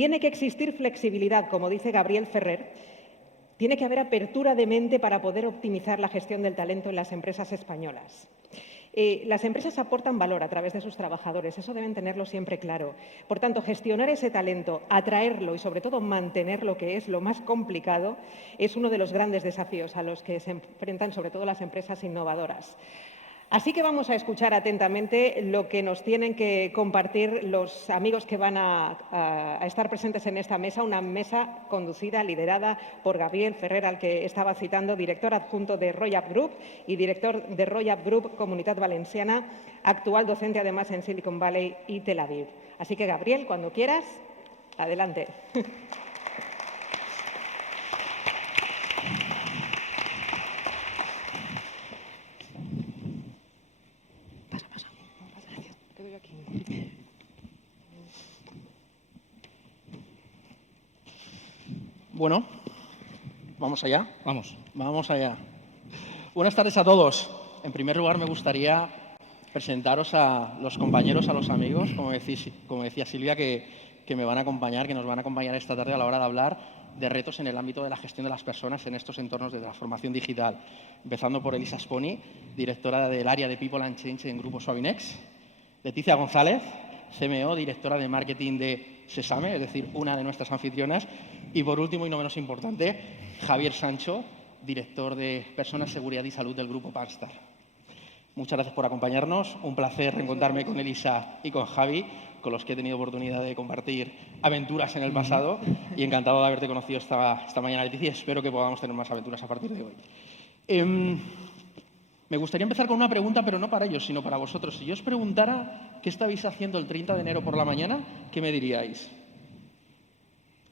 Tiene que existir flexibilidad, como dice Gabriel Ferrer. Tiene que haber apertura de mente para poder optimizar la gestión del talento en las empresas españolas. Las empresas aportan valor a través de sus trabajadores, eso deben tenerlo siempre claro. Por tanto, gestionar ese talento, atraerlo y, sobre todo, mantenerlo, que es lo más complicado, es uno de los grandes desafíos a los que se enfrentan, sobre todo, las empresas innovadoras. Así que vamos a escuchar atentamente lo que nos tienen que compartir los amigos que van a estar presentes en esta mesa, una mesa conducida, liderada por Gabriel Ferrer, al que estaba citando, director adjunto de Royal Group y director de Royal Group Comunitat Valenciana, actual docente además en Silicon Valley y Tel Aviv. Así que, Gabriel, cuando quieras, adelante. Bueno, ¿vamos allá? Vamos allá. Buenas tardes a todos. En primer lugar, me gustaría presentaros a los compañeros, a los amigos, como decía Silvia, que me van a acompañar, que nos van a acompañar esta tarde a la hora de hablar de retos en el ámbito de la gestión de las personas en estos entornos de transformación digital. Empezando por Elisa Sponi, directora del área de People and Change en Grupo Suavinex. Leticia González, CMO, directora de marketing de Sesame, es decir, una de nuestras anfitrionas. Y por último, y no menos importante, Javier Sancho, director de Personas, Seguridad y Salud del Grupo Panstar. Muchas gracias por acompañarnos. Un placer reencontrarme con Elisa y con Javi, con los que he tenido oportunidad de compartir aventuras en el pasado. Y encantado de haberte conocido esta mañana, Leticia. Espero que podamos tener más aventuras a partir de hoy. Me gustaría empezar con una pregunta, pero no para ellos, sino para vosotros. Si yo os preguntara qué estabais haciendo el 30 de enero por la mañana, ¿qué me diríais?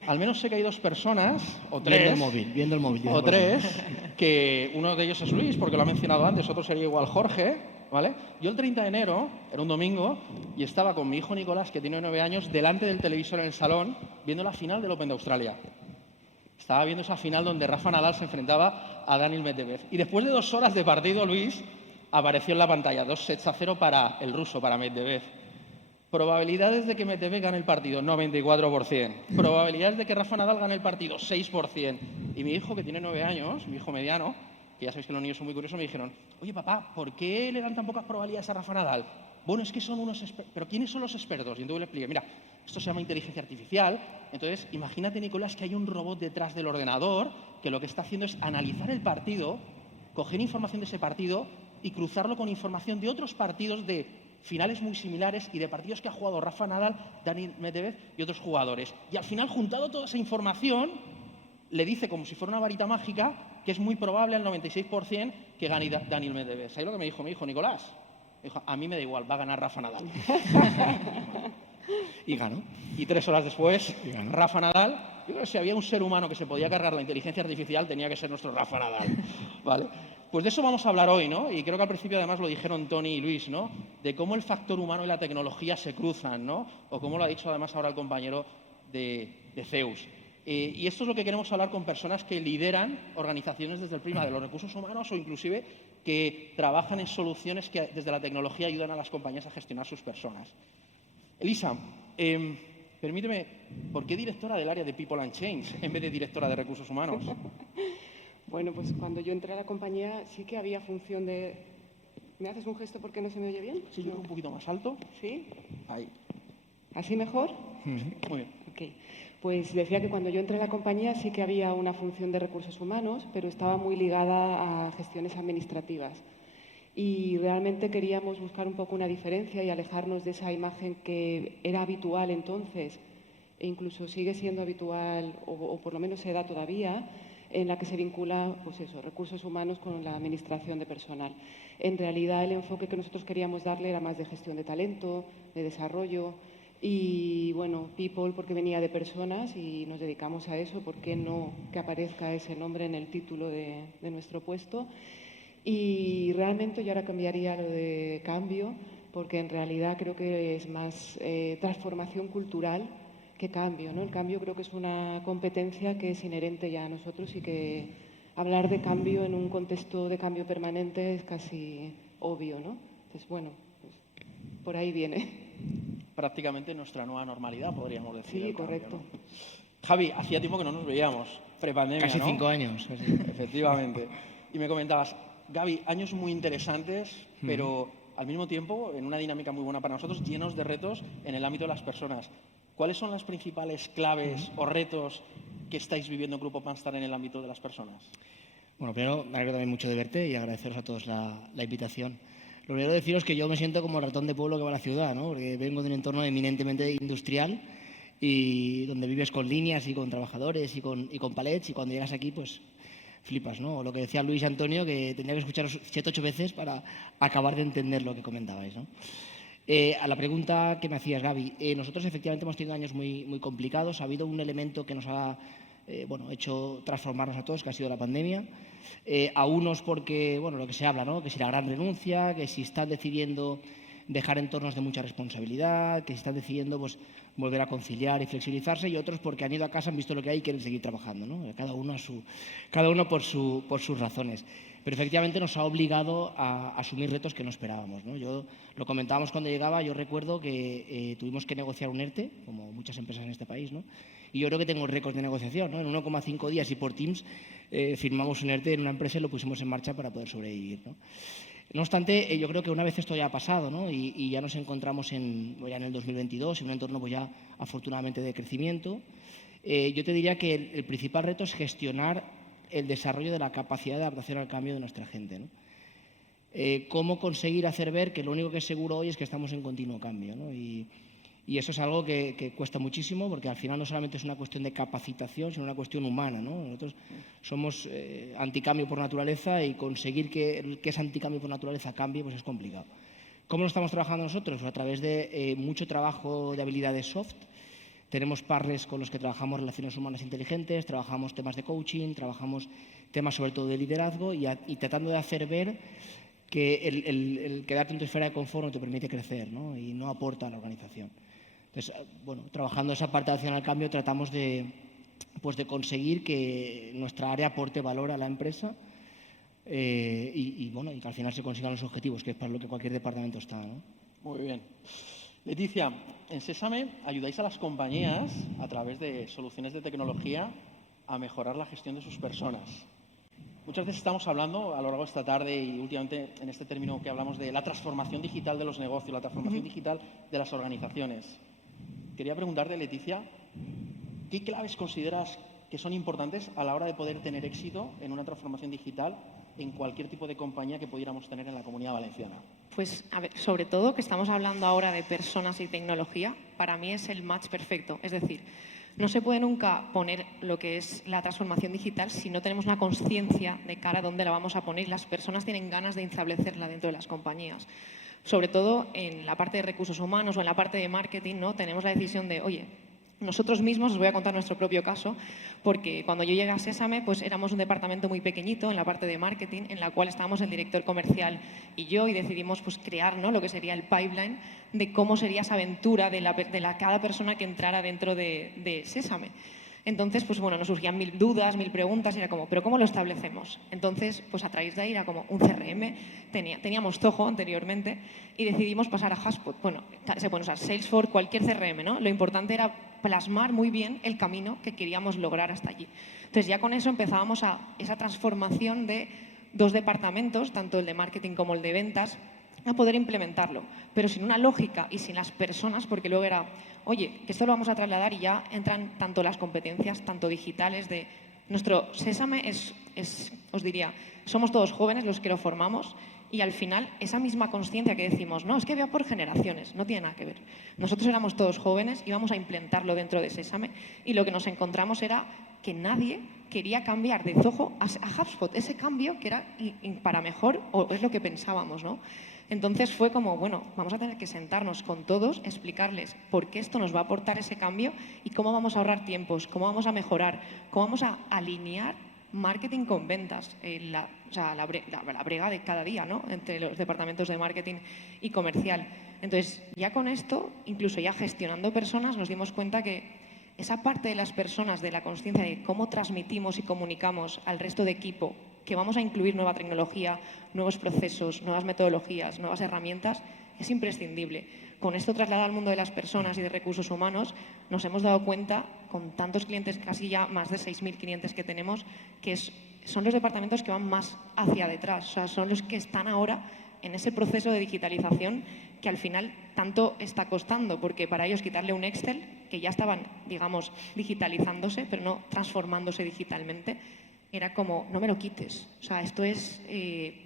Al menos sé que hay dos personas, o tres, viendo el móvil, o tres, que uno de ellos es Luis, porque lo ha mencionado antes, otro sería igual Jorge, ¿vale? Yo el 30 de enero, era un domingo, y estaba con mi hijo Nicolás, que tiene 9 años, delante del televisor en el salón, viendo la final del Open de Australia. Estaba viendo esa final donde Rafa Nadal se enfrentaba a Daniil Medvedev. Y después de 2 horas de partido, Luis apareció en la pantalla, 2-0 para el ruso, para Medvedev. Probabilidades de que Medvedev gane el partido, 94%. Probabilidades de que Rafa Nadal gane el partido, 6%. Y mi hijo, que tiene 9 años, mi hijo mediano, que ya sabéis que los niños son muy curiosos, me dijeron: oye, papá, ¿por qué le dan tan pocas probabilidades a Rafa Nadal? Bueno, es que son unos expertos. ¿Pero quiénes son los expertos? Y entonces le expliqué: mira, esto se llama inteligencia artificial. Entonces, imagínate, Nicolás, que hay un robot detrás del ordenador que lo que está haciendo es analizar el partido, coger información de ese partido y cruzarlo con información de otros partidos de finales muy similares y de partidos que ha jugado Rafa Nadal, Daniil Medvedev y otros jugadores. Y al final, juntado toda esa información, le dice, como si fuera una varita mágica, que es muy probable al 96% que gane Daniil Medvedev. ¿Sabéis lo que me dijo mi hijo Nicolás? Me dijo: a mí me da igual, va a ganar Rafa Nadal. Y ganó. Y 3 horas después, Rafa Nadal. Yo creo que si había un ser humano que se podía cargar la inteligencia artificial, tenía que ser nuestro Rafa Nadal, ¿vale? Pues de eso vamos a hablar hoy, ¿no? Y creo que al principio además lo dijeron Tony y Luis, ¿no? De cómo el factor humano y la tecnología se cruzan, ¿no? O como lo ha dicho además ahora el compañero de Zeus. Y esto es lo que queremos hablar con personas que lideran organizaciones desde el prisma de los recursos humanos o inclusive que trabajan en soluciones que desde la tecnología ayudan a las compañías a gestionar sus personas. Elisa, permíteme, ¿por qué directora del área de People and Change en vez de directora de recursos humanos? Bueno, pues cuando yo entré a la compañía sí que había función de... ¿Me haces un gesto porque no se me oye bien? Sí, yo creo un poquito más alto. ¿Sí? Ahí. ¿Así mejor? Muy bien. Ok. Pues decía que cuando yo entré a la compañía sí que había una función de recursos humanos, pero estaba muy ligada a gestiones administrativas. Y realmente queríamos buscar un poco una diferencia y alejarnos de esa imagen que era habitual entonces, e incluso sigue siendo habitual, o por lo menos se da todavía, en la que se vincula, pues eso, recursos humanos con la administración de personal. En realidad, el enfoque que nosotros queríamos darle era más de gestión de talento, de desarrollo y, bueno, people porque venía de personas y nos dedicamos a eso, ¿por qué no que aparezca ese nombre en el título de nuestro puesto? Y realmente yo ahora cambiaría lo de cambio, porque en realidad creo que es más transformación cultural que cambio, ¿no? El cambio creo que es una competencia que es inherente ya a nosotros y que hablar de cambio en un contexto de cambio permanente es casi obvio, ¿no? Entonces, bueno, pues por ahí viene. prácticamente nuestra nueva normalidad, podríamos decir. Sí, el cambio, correcto. ¿no? Javi, hacía tiempo que no nos veíamos, prepandemia, Casi ¿no? 5 años. Casi. Efectivamente. Y me comentabas, Gaby, años muy interesantes, pero al mismo tiempo, en una dinámica muy buena para nosotros, llenos de retos en el ámbito de las personas. ¿Cuáles son las principales claves o retos que estáis viviendo en Grupo Panstar en el ámbito de las personas? Bueno, primero me alegro también mucho de verte y agradeceros a todos la invitación. Lo primero deciros que yo me siento como el ratón de pueblo que va a la ciudad, ¿no? Porque vengo de un entorno eminentemente industrial y donde vives con líneas y con trabajadores y con palets, y cuando llegas aquí pues flipas, ¿no? O lo que decía Luis Antonio, que tendría que escucharos 7 o 8 veces para acabar de entender lo que comentabais, ¿no? A la pregunta que me hacías, Gaby, nosotros efectivamente hemos tenido años muy, muy complicados. Ha habido un elemento que nos ha hecho transformarnos a todos, que ha sido la pandemia. A unos porque, bueno, lo que se habla, ¿no? Que si la gran renuncia, que si están decidiendo dejar entornos de mucha responsabilidad, que si están decidiendo pues, volver a conciliar y flexibilizarse, y otros porque han ido a casa, han visto lo que hay y quieren seguir trabajando, ¿no? Cada uno por sus razones. Pero efectivamente nos ha obligado a asumir retos que no esperábamos, ¿no? Yo lo comentábamos cuando llegaba, yo recuerdo que tuvimos que negociar un ERTE, como muchas empresas en este país, ¿no? Y yo creo que tengo récord de negociación, ¿no? En 1,5 días y por Teams firmamos un ERTE en una empresa y lo pusimos en marcha para poder sobrevivir, ¿no? No obstante, yo creo que una vez esto ya ha pasado, ¿no? y ya nos encontramos ya en el 2022 en un entorno pues ya afortunadamente de crecimiento, yo te diría que el principal reto es gestionar el desarrollo de la capacidad de adaptación al cambio de nuestra gente, ¿no? Cómo conseguir hacer ver que lo único que es seguro hoy es que estamos en continuo cambio, ¿no? Y eso es algo que cuesta muchísimo, porque al final no solamente es una cuestión de capacitación, sino una cuestión humana, ¿no? Nosotros somos anticambio por naturaleza, y conseguir que ese anticambio por naturaleza cambie pues es complicado. ¿Cómo lo estamos trabajando nosotros? Pues a través de mucho trabajo de habilidades soft. Tenemos partners con los que trabajamos relaciones humanas inteligentes, trabajamos temas de coaching, trabajamos temas sobre todo de liderazgo, y tratando de hacer ver que el quedarte en tu esfera de confort no te permite crecer, ¿no? Y no aporta a la organización. Entonces, bueno, trabajando esa parte de acción al cambio, tratamos de conseguir que nuestra área aporte valor a la empresa y que al final se consigan los objetivos, que es para lo que cualquier departamento está, ¿no? Muy bien. Leticia, en Sésame ayudáis a las compañías, a través de soluciones de tecnología, a mejorar la gestión de sus personas. Muchas veces estamos hablando a lo largo de esta tarde y últimamente en este término que hablamos de la transformación digital de los negocios, la transformación digital de las organizaciones. Quería preguntarte, Leticia, ¿qué claves consideras que son importantes a la hora de poder tener éxito en una transformación digital en cualquier tipo de compañía que pudiéramos tener en la Comunidad Valenciana? Pues, a ver, sobre todo que estamos hablando ahora de personas y tecnología, para mí es el match perfecto. Es decir, no se puede nunca poner lo que es la transformación digital si no tenemos una conciencia de cara a dónde la vamos a poner. Las personas tienen ganas de establecerla dentro de las compañías. Sobre todo en la parte de recursos humanos o en la parte de marketing, ¿no? Tenemos la decisión de, oye, nosotros mismos, os voy a contar nuestro propio caso, porque cuando yo llegué a Sésame, pues éramos un departamento muy pequeñito en la parte de marketing, en la cual estábamos el director comercial y yo, y decidimos pues crear, ¿no?, lo que sería el pipeline de cómo sería esa aventura de cada persona que entrara dentro de Sésame. Entonces, pues bueno, nos surgían 1000 dudas, 1000 preguntas, y era como, ¿pero cómo lo establecemos? Entonces, pues a través de ahí era como un CRM, teníamos Zoho anteriormente, y decidimos pasar a HubSpot. Bueno, se puede usar Salesforce, cualquier CRM, ¿no? Lo importante era plasmar muy bien el camino que queríamos lograr hasta allí. Entonces, ya con eso empezábamos a esa transformación de 2 departamentos, tanto el de marketing como el de ventas, a poder implementarlo, pero sin una lógica y sin las personas, porque luego era, oye, que esto lo vamos a trasladar, y ya entran tanto las competencias, tanto digitales, de nuestro Sésame os diría, somos todos jóvenes los que lo formamos, y al final esa misma conciencia que decimos, no, es que vea por generaciones, no tiene nada que ver. Nosotros éramos todos jóvenes, íbamos a implementarlo dentro de Sésame, y lo que nos encontramos era que nadie quería cambiar de Zoho a HubSpot, ese cambio que era para mejor, o es lo que pensábamos, ¿no? Entonces fue como, bueno, vamos a tener que sentarnos con todos, explicarles por qué esto nos va a aportar ese cambio y cómo vamos a ahorrar tiempos, cómo vamos a mejorar, cómo vamos a alinear marketing con ventas, la brega de cada día, ¿no?, entre los departamentos de marketing y comercial. Entonces, ya con esto, incluso ya gestionando personas, nos dimos cuenta que esa parte de las personas, de la conciencia de cómo transmitimos y comunicamos al resto de equipo, que vamos a incluir nueva tecnología, nuevos procesos, nuevas metodologías, nuevas herramientas, es imprescindible. con esto trasladado al mundo de las personas y de recursos humanos, nos hemos dado cuenta, con tantos clientes, casi ya más de 6.000 clientes que tenemos, que son los departamentos que van más hacia detrás, o sea, son los que están ahora en ese proceso de digitalización que al final tanto está costando, porque para ellos quitarle un Excel, que ya estaban, digamos, digitalizándose, pero no transformándose digitalmente, era como, no me lo quites, o sea, esto es,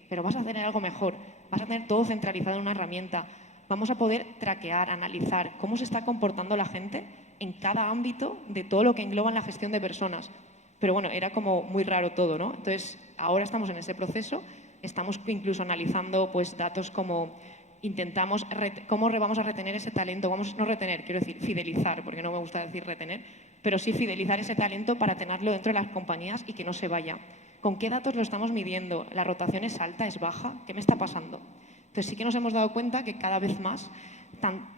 pero vas a tener algo mejor, vas a tener todo centralizado en una herramienta, vamos a poder traquear, analizar cómo se está comportando la gente en cada ámbito de todo lo que engloba en la gestión de personas. Pero bueno, era como muy raro todo, ¿no? Entonces, ahora estamos en ese proceso, estamos incluso analizando pues datos como intentamos, cómo vamos a retener ese talento, no retener, quiero decir, fidelizar, porque no me gusta decir retener, pero sí fidelizar ese talento para tenerlo dentro de las compañías y que no se vaya. ¿Con qué datos lo estamos midiendo? ¿La rotación es alta, es baja? ¿Qué me está pasando? Entonces sí que nos hemos dado cuenta que cada vez más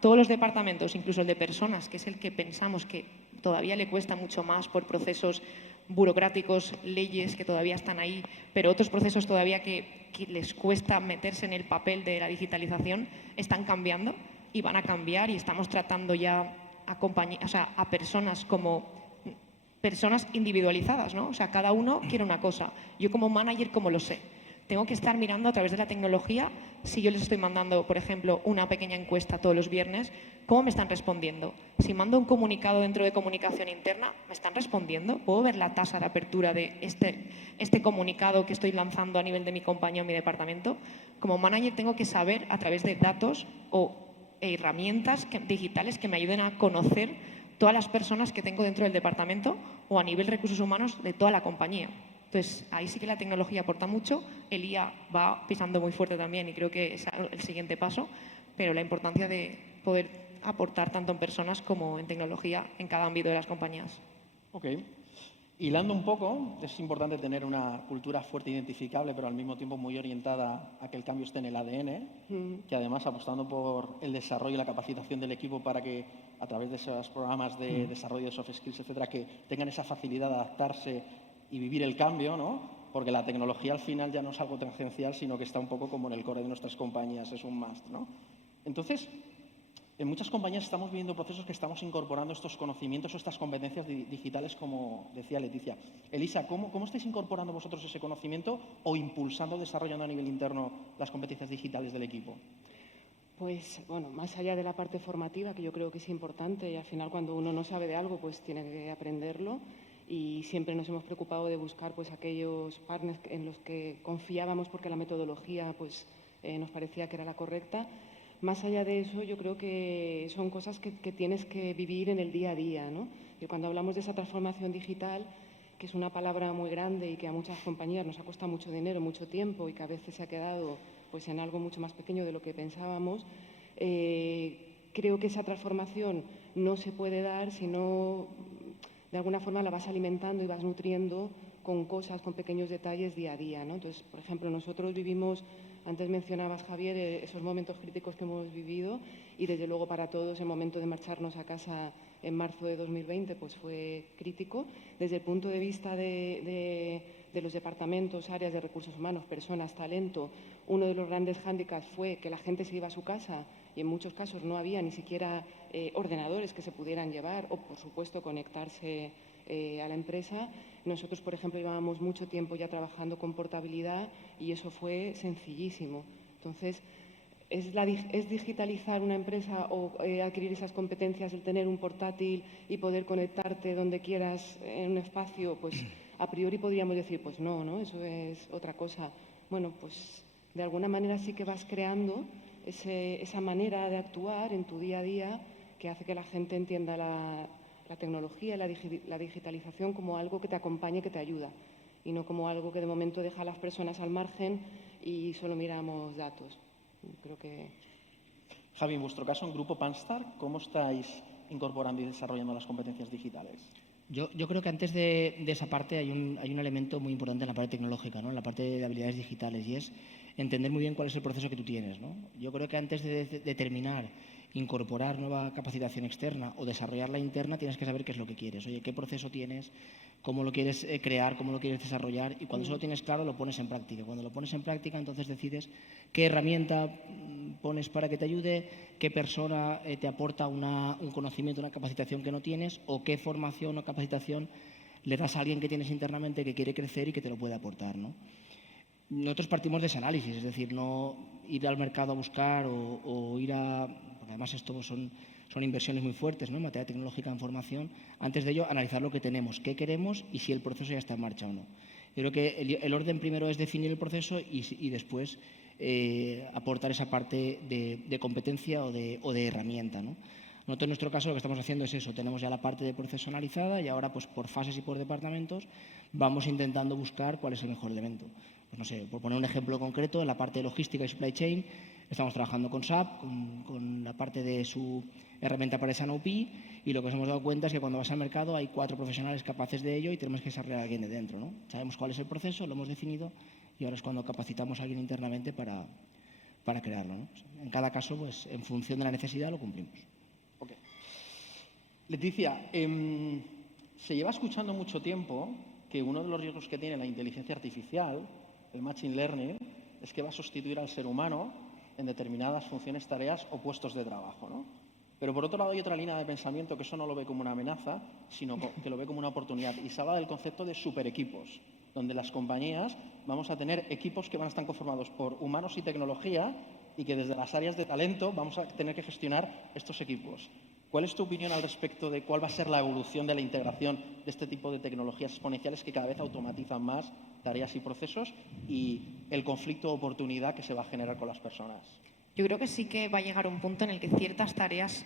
todos los departamentos, incluso el de personas, que es el que pensamos que todavía le cuesta mucho más por procesos burocráticos, leyes que todavía están ahí, pero otros procesos todavía que les cuesta meterse en el papel de la digitalización, están cambiando y van a cambiar, y estamos tratando ya a personas como personas individualizadas, ¿no? O sea, cada uno quiere una cosa. Yo como manager, ¿cómo lo sé? Tengo que estar mirando a través de la tecnología, si yo les estoy mandando, por ejemplo, una pequeña encuesta todos los viernes, ¿cómo me están respondiendo? Si mando un comunicado dentro de comunicación interna, ¿me están respondiendo? ¿Puedo ver la tasa de apertura de este comunicado que estoy lanzando a nivel de mi compañía o mi departamento? Como manager tengo que saber a través de datos o herramientas digitales que me ayuden a conocer todas las personas que tengo dentro del departamento o a nivel recursos humanos de toda la compañía. Entonces, ahí sí que la tecnología aporta mucho, el IA va pisando muy fuerte también y creo que es el siguiente paso, pero la importancia de poder aportar tanto en personas como en tecnología en cada ámbito de las compañías. Ok. Hilando un poco, es importante tener una cultura fuerte e identificable, pero al mismo tiempo muy orientada a que el cambio esté en el ADN, que además apostando por el desarrollo y la capacitación del equipo para que a través de esos programas de desarrollo de soft skills, etcétera, que tengan esa facilidad de adaptarse y vivir el cambio, ¿no? Porque la tecnología al final ya no es algo tangencial, sino que está un poco como en el core de nuestras compañías, es un must, ¿no? Entonces, en muchas compañías estamos viviendo procesos que estamos incorporando estos conocimientos o estas competencias digitales, como decía Leticia. Elisa, ¿cómo estáis incorporando vosotros ese conocimiento o impulsando, desarrollando a nivel interno las competencias digitales del equipo? Pues, bueno, más allá de la parte formativa, que yo creo que es importante, y al final cuando uno no sabe de algo, pues tiene que aprenderlo. Y siempre nos hemos preocupado de buscar pues aquellos partners en los que confiábamos porque la metodología pues nos parecía que era la correcta. Más allá de eso, yo creo que son cosas que tienes que vivir en el día a día, ¿no? Y cuando hablamos de esa transformación digital, que es una palabra muy grande y que a muchas compañías nos ha costado mucho dinero, mucho tiempo y que a veces se ha quedado pues en algo mucho más pequeño de lo que pensábamos, creo que esa transformación no se puede dar si no de alguna forma la vas alimentando y vas nutriendo con cosas, con pequeños detalles día a día, ¿no? Entonces, por ejemplo, nosotros vivimos, antes mencionabas, Javier, esos momentos críticos que hemos vivido y desde luego para todos el momento de marcharnos a casa en marzo de 2020 pues fue crítico. Desde el punto de vista de los departamentos, áreas de recursos humanos, personas, talento, uno de los grandes hándicaps fue que la gente se iba a su casa y en muchos casos no había ni siquiera ordenadores que se pudieran llevar o, por supuesto, conectarse a la empresa. Nosotros, por ejemplo, llevábamos mucho tiempo ya trabajando con portabilidad y eso fue sencillísimo. Entonces, ¿es digitalizar una empresa o adquirir esas competencias, el tener un portátil y poder conectarte donde quieras en un espacio? Pues a priori podríamos decir, pues no, ¿no? Eso es otra cosa. Bueno, pues de alguna manera sí que vas creando esa manera de actuar en tu día a día que hace que la gente entienda la tecnología, la digitalización como algo que te acompañe, que te ayuda y no como algo que de momento deja a las personas al margen y solo miramos datos. Creo que... Javi, en vuestro caso, en Grupo Panstar, ¿cómo estáis incorporando y desarrollando las competencias digitales? Yo creo que antes de esa parte hay un elemento muy importante en la parte tecnológica, ¿no? En la parte de habilidades digitales, y es entender muy bien cuál es el proceso que tú tienes, ¿no? Yo creo que antes de determinar incorporar nueva capacitación externa o desarrollarla interna, tienes que saber qué es lo que quieres. Oye, qué proceso tienes, cómo lo quieres crear, cómo lo quieres desarrollar, y cuando eso lo tienes claro, lo pones en práctica. Cuando lo pones en práctica, entonces decides qué herramienta pones para que te ayude, qué persona te aporta un conocimiento, una capacitación que no tienes, o qué formación o capacitación le das a alguien que tienes internamente que quiere crecer y que te lo puede aportar, ¿no? Nosotros partimos de ese análisis, es decir, no ir al mercado a buscar o ir a... Porque además esto son inversiones muy fuertes, ¿no?, en materia tecnológica, en formación. Antes de ello, analizar lo que tenemos, qué queremos y si el proceso ya está en marcha o no. Yo creo que el orden primero es definir el proceso y después aportar esa parte de competencia o de herramienta, ¿no? Nosotros, en nuestro caso, lo que estamos haciendo es eso. Tenemos ya la parte de proceso analizada y ahora, pues por fases y por departamentos, vamos intentando buscar cuál es el mejor elemento. Pues no sé, por poner un ejemplo concreto, en la parte de logística y supply chain estamos trabajando con SAP, con la parte de su herramienta para SAP, y lo que nos hemos dado cuenta es que cuando vas al mercado hay 4 profesionales capaces de ello y tenemos que desarrollar a alguien de dentro, ¿no? Sabemos cuál es el proceso, lo hemos definido y ahora es cuando capacitamos a alguien internamente para crearlo, ¿no? En cada caso, pues en función de la necesidad lo cumplimos. Okay. Leticia, se lleva escuchando mucho tiempo que uno de los riesgos que tiene la inteligencia artificial, el machine learning, es que va a sustituir al ser humano en determinadas funciones, tareas o puestos de trabajo, ¿no? Pero por otro lado hay otra línea de pensamiento que eso no lo ve como una amenaza, sino que lo ve como una oportunidad. Y se habla del concepto de superequipos, donde las compañías vamos a tener equipos que van a estar conformados por humanos y tecnología y que desde las áreas de talento vamos a tener que gestionar estos equipos. ¿Cuál es tu opinión al respecto de cuál va a ser la evolución de la integración de este tipo de tecnologías exponenciales que cada vez automatizan más tareas y procesos y el conflicto o oportunidad que se va a generar con las personas? Yo creo que sí que va a llegar un punto en el que ciertas tareas,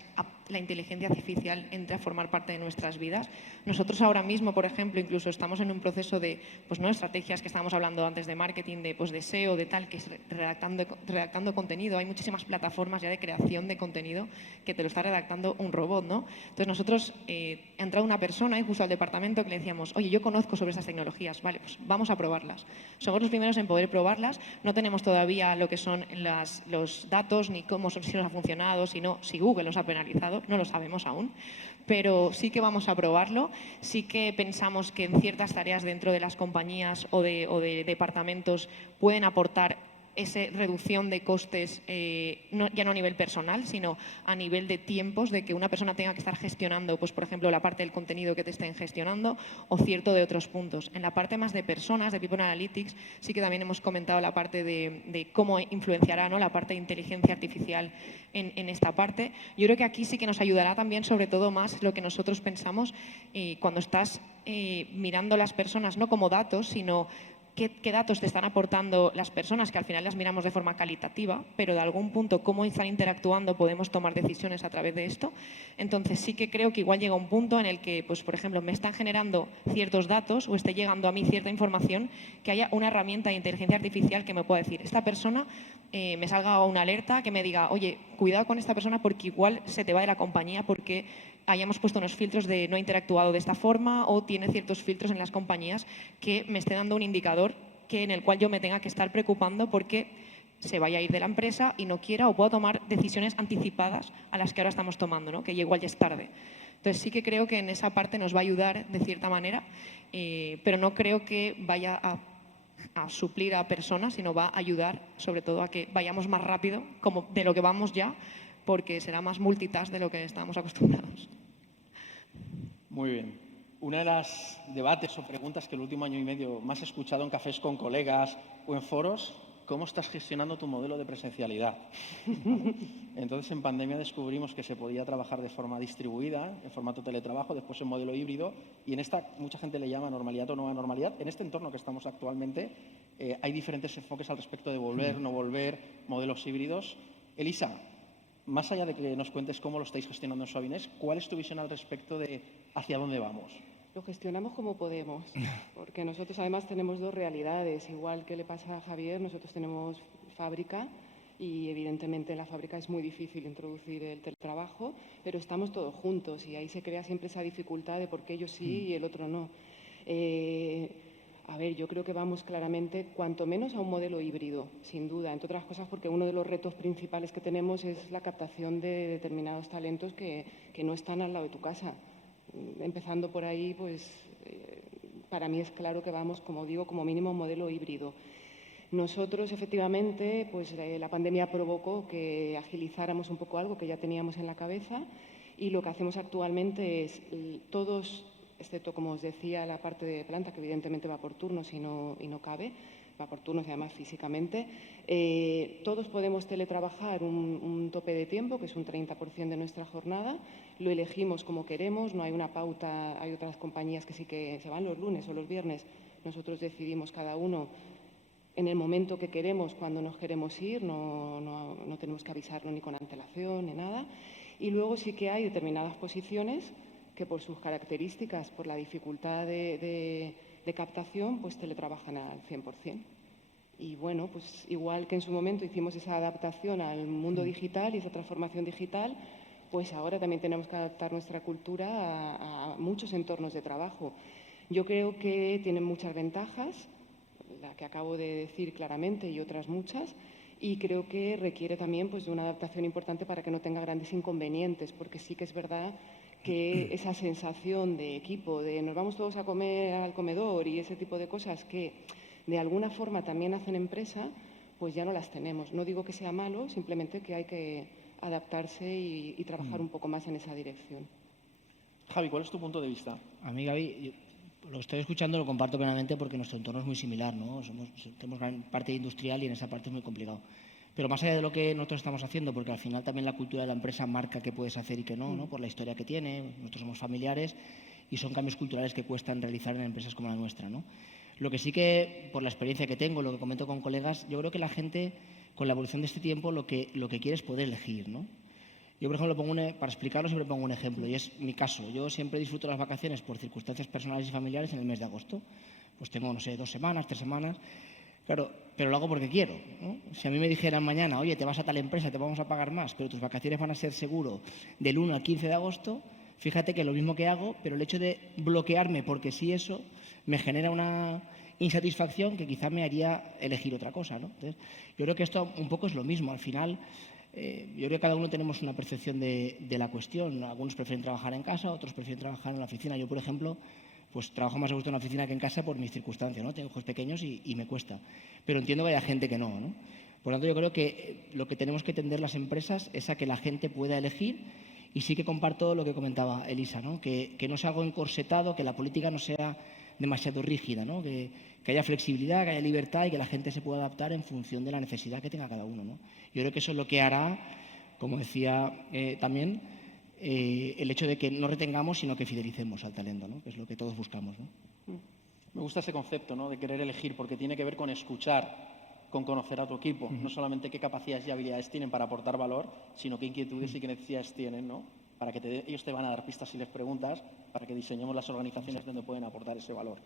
la inteligencia artificial entre a formar parte de nuestras vidas. Nosotros ahora mismo, por ejemplo, incluso estamos en un proceso de pues, ¿no?, estrategias que estábamos hablando antes de marketing, de SEO, de tal, que es redactando contenido. Hay muchísimas plataformas ya de creación de contenido que te lo está redactando un robot, ¿no? Entonces nosotros, ha entrado una persona incluso al departamento que le decíamos, oye, yo conozco sobre estas tecnologías, vale, pues vamos a probarlas. Somos los primeros en poder probarlas. No tenemos todavía lo que son los datos ni cómo si nos ha funcionado, si Google nos ha penalizado, no lo sabemos aún, pero sí que vamos a probarlo. Sí que pensamos que en ciertas tareas dentro de las compañías o de departamentos pueden aportar esa reducción de costes, ya no a nivel personal, sino a nivel de tiempos, de que una persona tenga que estar gestionando, pues por ejemplo, la parte del contenido que te estén gestionando o cierto de otros puntos. En la parte más de personas, de People Analytics, sí que también hemos comentado la parte de cómo influenciará, ¿no?, la parte de inteligencia artificial en esta parte. Yo creo que aquí sí que nos ayudará también, sobre todo más lo que nosotros pensamos cuando estás mirando las personas no como datos, sino qué datos te están aportando las personas, que al final las miramos de forma calitativa, pero de algún punto cómo están interactuando, podemos tomar decisiones a través de esto. Entonces sí que creo que igual llega un punto en el que, pues, por ejemplo, me están generando ciertos datos o esté llegando a mí cierta información, que haya una herramienta de inteligencia artificial que me pueda decir, esta persona, me salga una alerta que me diga, oye, cuidado con esta persona porque igual se te va de la compañía porque hayamos puesto unos filtros de no ha interactuado de esta forma o tiene ciertos filtros en las compañías que me esté dando un indicador en el cual yo me tenga que estar preocupando porque se vaya a ir de la empresa y no quiera o pueda tomar decisiones anticipadas a las que ahora estamos tomando, ¿no?, que igual ya es tarde. Entonces sí que creo que en esa parte nos va a ayudar de cierta manera, pero no creo que vaya a suplir a personas, sino va a ayudar sobre todo a que vayamos más rápido como de lo que vamos ya, porque será más multitask de lo que estábamos acostumbrados. Muy bien. Una de las debates o preguntas que el último año y medio más he escuchado en cafés con colegas o en foros, ¿cómo estás gestionando tu modelo de presencialidad? ¿Vale? Entonces, en pandemia descubrimos que se podía trabajar de forma distribuida, en formato teletrabajo, después en modelo híbrido, y en esta mucha gente le llama normalidad o nueva normalidad. En este entorno que estamos actualmente hay diferentes enfoques al respecto de volver, no volver, modelos híbridos. Elisa, más allá de que nos cuentes cómo lo estáis gestionando en Soavines, ¿cuál es tu visión al respecto de hacia dónde vamos? Lo gestionamos como podemos, porque nosotros además tenemos dos realidades. Igual que le pasa a Javier, nosotros tenemos fábrica y evidentemente en la fábrica es muy difícil introducir el teletrabajo, pero estamos todos juntos y ahí se crea siempre esa dificultad de por qué yo sí y el otro no. A ver, yo creo que vamos claramente, cuanto menos, a un modelo híbrido, sin duda. Entre otras cosas porque uno de los retos principales que tenemos es la captación de determinados talentos que no están al lado de tu casa. Empezando por ahí, pues para mí es claro que vamos, como digo, como mínimo a un modelo híbrido. Nosotros, efectivamente, pues la pandemia provocó que agilizáramos un poco algo que ya teníamos en la cabeza y lo que hacemos actualmente es todos, excepto, como os decía, la parte de planta, que evidentemente va por turnos y no cabe, va por turnos y además físicamente, todos podemos teletrabajar un tope de tiempo, que es un 30% de nuestra jornada, lo elegimos como queremos, no hay una pauta, hay otras compañías que sí que se van los lunes o los viernes, nosotros decidimos cada uno en el momento que queremos, cuando nos queremos ir, no tenemos que avisarlo ni con antelación ni nada. Y luego sí que hay determinadas posiciones que por sus características, por la dificultad de captación, pues teletrabajan al 100%. Y bueno, pues igual que en su momento hicimos esa adaptación al mundo digital y esa transformación digital, pues ahora también tenemos que adaptar nuestra cultura a muchos entornos de trabajo. Yo creo que tienen muchas ventajas, la que acabo de decir claramente y otras muchas, y creo que requiere también pues, de una adaptación importante para que no tenga grandes inconvenientes, porque sí que es verdad que esa sensación de equipo, de nos vamos todos a comer al comedor y ese tipo de cosas que de alguna forma también hacen empresa, pues ya no las tenemos. No digo que sea malo, simplemente que hay que adaptarse y trabajar un poco más en esa dirección. Javi, ¿cuál es tu punto de vista? A mí, Gaby, lo estoy escuchando, lo comparto plenamente porque nuestro entorno es muy similar, ¿no? Tenemos gran parte industrial y en esa parte es muy complicado. Pero más allá de lo que nosotros estamos haciendo, porque al final también la cultura de la empresa marca qué puedes hacer y qué no, ¿no? Por la historia que tiene, nosotros somos familiares y son cambios culturales que cuestan realizar en empresas como la nuestra, ¿no? Lo que sí que, por la experiencia que tengo, lo que comento con colegas, yo creo que la gente, con la evolución de este tiempo, lo que quiere es poder elegir, ¿no? Yo, por ejemplo, para explicarlo siempre pongo un ejemplo, y es mi caso. Yo siempre disfruto las vacaciones por circunstancias personales y familiares en el mes de agosto. Pues tengo, no sé, 2 semanas, 3 semanas. Claro, pero lo hago porque quiero, ¿no? Si a mí me dijeran mañana, oye, te vas a tal empresa, te vamos a pagar más, pero tus vacaciones van a ser seguro del 1 al 15 de agosto, fíjate que es lo mismo que hago, pero el hecho de bloquearme porque sí eso me genera una insatisfacción que quizá me haría elegir otra cosa, ¿no? Entonces, yo creo que esto un poco es lo mismo. Al final, yo creo que cada uno tenemos una percepción de la cuestión. Algunos prefieren trabajar en casa, otros prefieren trabajar en la oficina. Yo, por ejemplo, pues trabajo más a gusto en la oficina que en casa por mis circunstancias, ¿no? Tengo hijos pequeños y me cuesta. Pero entiendo que haya gente que no, ¿no? Por lo tanto, yo creo que lo que tenemos que tender las empresas es a que la gente pueda elegir, y sí que comparto lo que comentaba Elisa, ¿no? Que no sea algo encorsetado, que la política no sea demasiado rígida, ¿no? Que haya flexibilidad, que haya libertad y que la gente se pueda adaptar en función de la necesidad que tenga cada uno, ¿no? Yo creo que eso es lo que hará, como decía también, el hecho de que no retengamos, sino que fidelicemos al talento, ¿no? Que es lo que todos buscamos, ¿no? Me gusta ese concepto, ¿no? De querer elegir, porque tiene que ver con escuchar, con conocer a tu equipo. No solamente qué capacidades y habilidades tienen para aportar valor, sino qué inquietudes y qué necesidades tienen, ¿no? Para que ellos te van a dar pistas si les preguntas, para que diseñemos las organizaciones donde pueden aportar ese valor.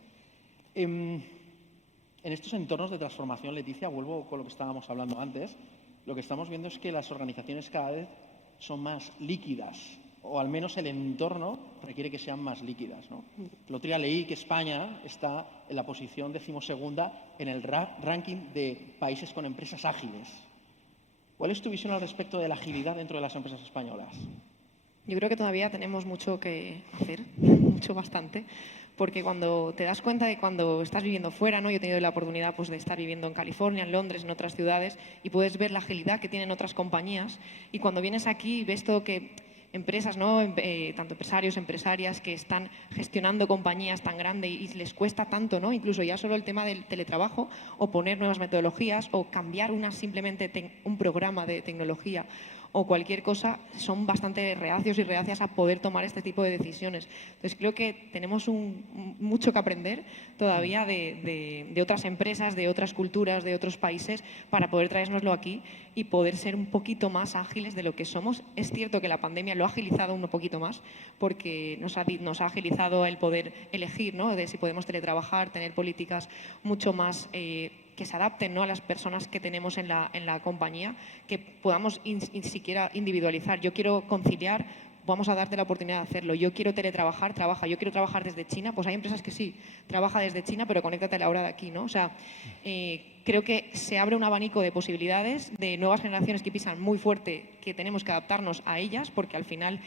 En estos entornos de transformación, Leticia, vuelvo con lo que estábamos hablando antes, lo que estamos viendo es que las organizaciones cada vez son más líquidas, o al menos el entorno requiere que sean más líquidas, ¿no? El otro día leí que España está en la posición 12ª en el ranking de países con empresas ágiles. ¿Cuál es tu visión al respecto de la agilidad dentro de las empresas españolas? Yo creo que todavía tenemos mucho que hacer, mucho, bastante, porque cuando te das cuenta de cuando estás viviendo fuera, ¿no? Yo he tenido la oportunidad pues, de estar viviendo en California, en Londres, en otras ciudades, y puedes ver la agilidad que tienen otras compañías, y cuando vienes aquí ves todo que empresas, ¿no? Tanto empresarios, empresarias que están gestionando compañías tan grandes y les cuesta tanto, ¿no? Incluso ya solo el tema del teletrabajo o poner nuevas metodologías o cambiar simplemente un programa de tecnología o cualquier cosa, son bastante reacios y reacias a poder tomar este tipo de decisiones. Entonces creo que tenemos mucho que aprender todavía de otras empresas, de otras culturas, de otros países, para poder traérnoslo aquí y poder ser un poquito más ágiles de lo que somos. Es cierto que la pandemia lo ha agilizado un poquito más, porque nos ha agilizado el poder elegir, ¿no? De si podemos teletrabajar, tener políticas mucho más que se adapten, ¿no? A las personas que tenemos en la compañía, que podamos siquiera individualizar. Yo quiero conciliar vamos a darte la oportunidad de hacerlo. Yo quiero teletrabajar, trabaja. Yo quiero trabajar desde China, pues hay empresas que sí, trabaja desde China, pero conéctate a la hora de aquí, ¿no? O sea, creo que se abre un abanico de posibilidades de nuevas generaciones que pisan muy fuerte, que tenemos que adaptarnos a ellas, porque al final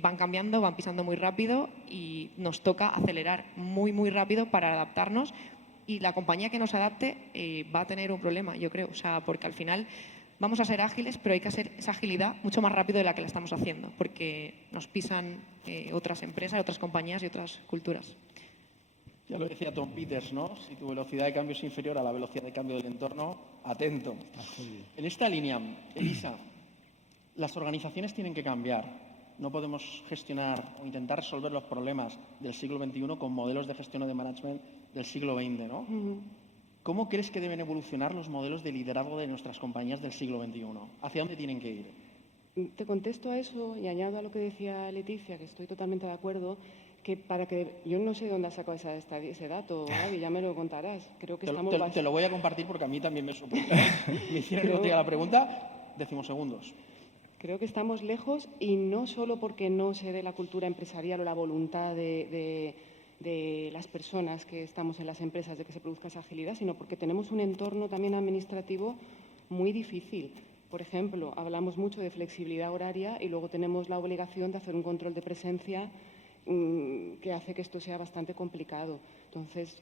van cambiando, van pisando muy rápido y nos toca acelerar muy, muy rápido para adaptarnos. Y la compañía que nos adapte va a tener un problema, yo creo. O sea, porque al final vamos a ser ágiles, pero hay que hacer esa agilidad mucho más rápido de la que la estamos haciendo, porque nos pisan otras empresas, otras compañías y otras culturas. Ya lo decía Tom Peters, ¿no? Si tu velocidad de cambio es inferior a la velocidad de cambio del entorno, atento. En esta línea, Elisa, las organizaciones tienen que cambiar. No podemos gestionar o intentar resolver los problemas del siglo XXI con modelos de gestión o de management del siglo XX, ¿no? ¿Cómo crees que deben evolucionar los modelos de liderazgo de nuestras compañías del siglo XXI? ¿Hacia dónde tienen que ir? Te contesto a eso y añado a lo que decía Leticia, que estoy totalmente de acuerdo, que yo no sé de dónde has sacado ese dato, Gaby, ya me lo contarás. Creo que te lo voy a compartir porque a mí también me sorprende. Me hicieron que te diga la pregunta, decimosegundos. Creo que estamos lejos y no solo porque no se dé la cultura empresarial o la voluntad de las personas que estamos en las empresas de que se produzca esa agilidad, sino porque tenemos un entorno también administrativo muy difícil. Por ejemplo, hablamos mucho de flexibilidad horaria y luego tenemos la obligación de hacer un control de presencia que hace que esto sea bastante complicado. Entonces,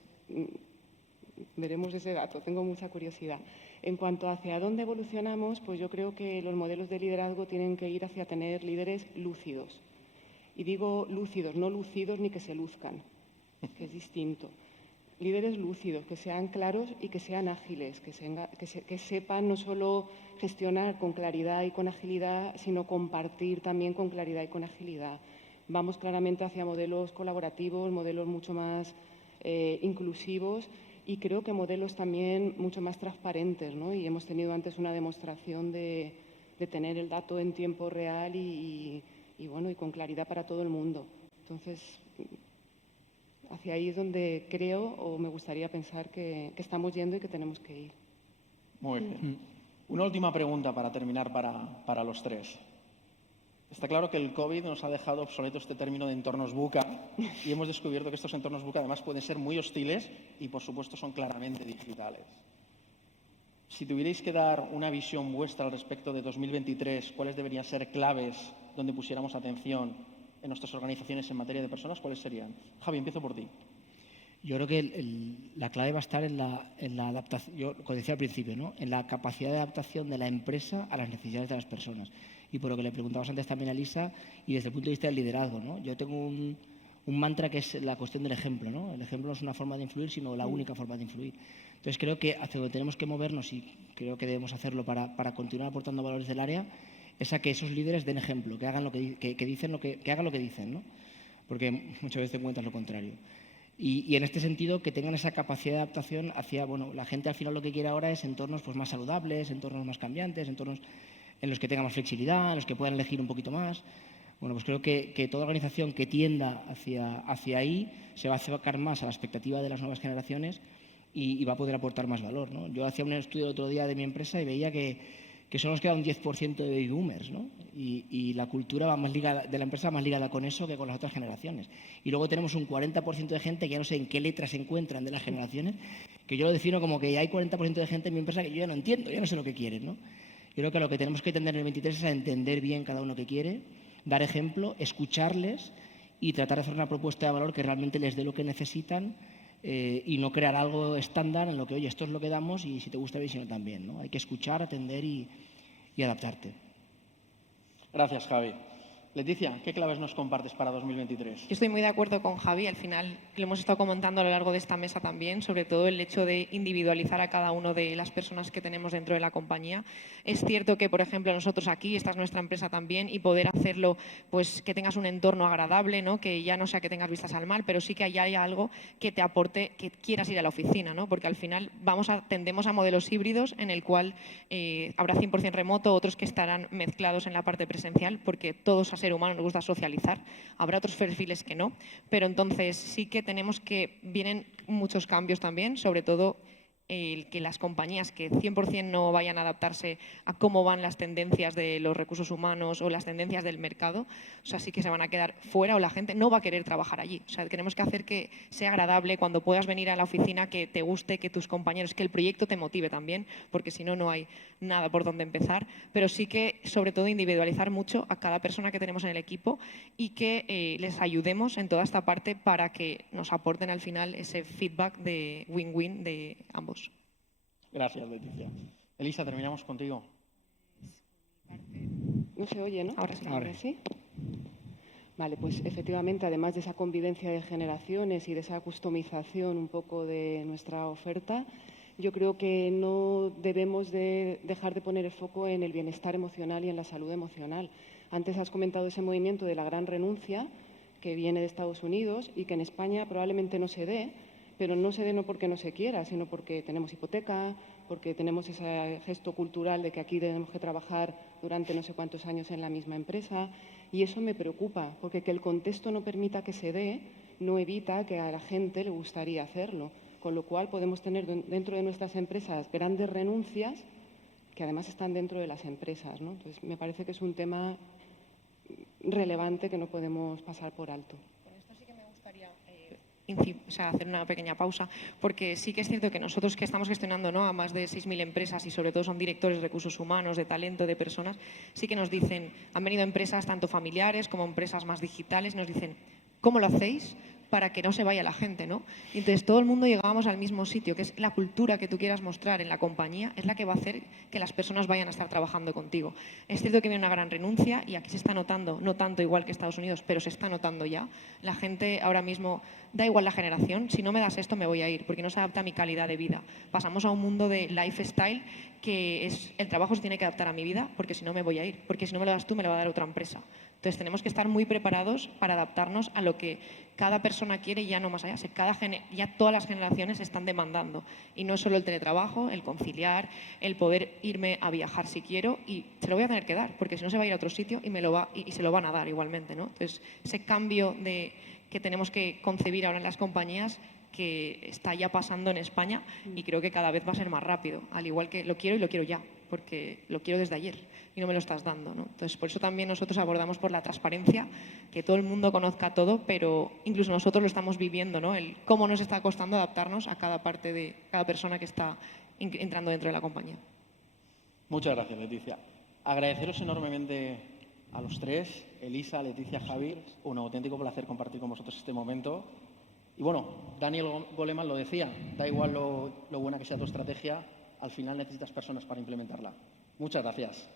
veremos ese dato, tengo mucha curiosidad. En cuanto a hacia dónde evolucionamos, pues yo creo que los modelos de liderazgo tienen que ir hacia tener líderes lúcidos. Y digo lúcidos, no lucidos ni que se luzcan, que es distinto. Líderes lúcidos, que sean claros y que sean ágiles, que sepan no solo gestionar con claridad y con agilidad, sino compartir también con claridad y con agilidad. Vamos claramente hacia modelos colaborativos, modelos mucho más inclusivos y creo que modelos también mucho más transparentes, ¿no? Y hemos tenido antes una demostración de tener el dato en tiempo real y con claridad para todo el mundo. Entonces, hacia ahí es donde creo o me gustaría pensar que estamos yendo y que tenemos que ir. Muy bien. Una última pregunta para terminar para los tres. Está claro que el COVID nos ha dejado obsoleto este término de entornos VUCA y hemos descubierto que estos entornos VUCA además pueden ser muy hostiles y, por supuesto, son claramente digitales. Si tuvierais que dar una visión vuestra al respecto de 2023, ¿cuáles deberían ser claves donde pusiéramos atención en nuestras organizaciones en materia de personas? ¿Cuáles serían? Javi, empiezo por ti. Yo creo que la clave va a estar en la adaptación, yo lo decía al principio, ¿no? En la capacidad de adaptación de la empresa a las necesidades de las personas. Y por lo que le preguntabas antes también a Elisa, y desde el punto de vista del liderazgo, ¿no? Yo tengo un mantra que es la cuestión del ejemplo, ¿no? El ejemplo no es una forma de influir, sino la única forma de influir. Entonces creo que hacia donde tenemos que movernos, y creo que debemos hacerlo para continuar aportando valores del área, es a que esos líderes den ejemplo, que hagan lo que hagan lo que dicen, ¿no? Porque muchas veces te encuentras lo contrario. Y en este sentido, que tengan esa capacidad de adaptación hacia, la gente al final lo que quiere ahora es entornos pues, más saludables, entornos más cambiantes, entornos en los que tengan más flexibilidad, en los que puedan elegir un poquito más. Bueno, pues creo que toda organización que tienda hacia ahí se va a acercar más a la expectativa de las nuevas generaciones y va a poder aportar más valor, ¿no? Yo hacía un estudio el otro día de mi empresa y veía que solo nos queda un 10% de baby boomers, ¿no? Y la cultura va más ligada, de la empresa va más ligada con eso que con las otras generaciones. Y luego tenemos un 40% de gente que ya no sé en qué letras se encuentran de las generaciones, que yo lo defino como que hay 40% de gente en mi empresa que yo ya no entiendo, ya no sé lo que quieren, ¿no? Yo creo que lo que tenemos que entender en el 23 es a entender bien cada uno que quiere, dar ejemplo, escucharles y tratar de hacer una propuesta de valor que realmente les dé lo que necesitan y no crear algo estándar en lo que, oye, esto es lo que damos y si te gusta bien, si no también, ¿no? Hay que escuchar, atender y adaptarte. Gracias, Javi. Leticia, ¿qué claves nos compartes para 2023? Yo estoy muy de acuerdo con Javi. Al final lo hemos estado comentando a lo largo de esta mesa también, sobre todo el hecho de individualizar a cada una de las personas que tenemos dentro de la compañía. Es cierto que, por ejemplo, nosotros aquí, esta es nuestra empresa también, y poder hacerlo, pues que tengas un entorno agradable, ¿no? Que ya no sea que tengas vistas al mar, pero sí que haya algo que te aporte, que quieras ir a la oficina, ¿no? Porque al final tendemos a modelos híbridos en el cual habrá 100% remoto, otros que estarán mezclados en la parte presencial, porque todos a ser humano nos gusta socializar, habrá otros perfiles que no, pero entonces sí que vienen muchos cambios también, sobre todo el que las compañías que 100% no vayan a adaptarse a cómo van las tendencias de los recursos humanos o las tendencias del mercado, o sea, sí que se van a quedar fuera o la gente no va a querer trabajar allí. O sea, tenemos que hacer que sea agradable cuando puedas venir a la oficina, que te guste, que tus compañeros, que el proyecto te motive también, porque si no, no hay nada por donde empezar. Pero sí que, sobre todo, individualizar mucho a cada persona que tenemos en el equipo y que les ayudemos en toda esta parte para que nos aporten al final ese feedback de win-win de ambos. Gracias, Leticia. Elisa, terminamos contigo. No se oye, ¿no? Ahora sí. Ahora sí. Vale, pues efectivamente, además de esa convivencia de generaciones y de esa customización un poco de nuestra oferta, yo creo que no debemos de dejar de poner el foco en el bienestar emocional y en la salud emocional. Antes has comentado ese movimiento de la gran renuncia que viene de Estados Unidos y que en España probablemente no se dé, pero no se dé no porque no se quiera, sino porque tenemos hipoteca, porque tenemos ese gesto cultural de que aquí tenemos que trabajar durante no sé cuántos años en la misma empresa. Y eso me preocupa, porque que el contexto no permita que se dé no evita que a la gente le gustaría hacerlo. Con lo cual podemos tener dentro de nuestras empresas grandes renuncias que además están dentro de las empresas, ¿no? Entonces, me parece que es un tema relevante que no podemos pasar por alto. Hacer una pequeña pausa, porque sí que es cierto que nosotros que estamos gestionando, ¿no?, a más de 6.000 empresas y sobre todo son directores de recursos humanos, de talento, de personas, sí que nos dicen, han venido empresas tanto familiares como empresas más digitales, nos dicen, ¿cómo lo hacéis para que no se vaya la gente, ¿no? Y entonces todo el mundo llegábamos al mismo sitio, que es la cultura que tú quieras mostrar en la compañía, es la que va a hacer que las personas vayan a estar trabajando contigo. Es cierto que viene una gran renuncia y aquí se está notando, no tanto igual que Estados Unidos, pero se está notando ya. La gente ahora mismo, da igual la generación, si no me das esto me voy a ir, porque no se adapta a mi calidad de vida. Pasamos a un mundo de lifestyle que es, el trabajo se tiene que adaptar a mi vida, porque si no me voy a ir, porque si no me lo das tú me lo va a dar otra empresa. Entonces tenemos que estar muy preparados para adaptarnos a lo que cada persona quiere y ya no más allá. Ya todas las generaciones están demandando. Y no es solo el teletrabajo, el conciliar, el poder irme a viajar si quiero y se lo voy a tener que dar, porque si no se va a ir a otro sitio y se lo van a dar igualmente, ¿no? Entonces ese cambio que tenemos que concebir ahora en las compañías que está ya pasando en España y creo que cada vez va a ser más rápido, al igual que lo quiero y lo quiero ya, porque lo quiero desde ayer y no me lo estás dando, ¿no? Entonces, por eso también nosotros abordamos por la transparencia, que todo el mundo conozca todo, pero incluso nosotros lo estamos viviendo, ¿no? El cómo nos está costando adaptarnos a cada parte de cada persona que está entrando dentro de la compañía. Muchas gracias, Leticia. Agradeceros enormemente a los tres, Elisa, Leticia, Javi, un auténtico placer compartir con vosotros este momento. Y bueno, Daniel Goleman lo decía, da igual lo buena que sea tu estrategia, al final necesitas personas para implementarla. Muchas gracias.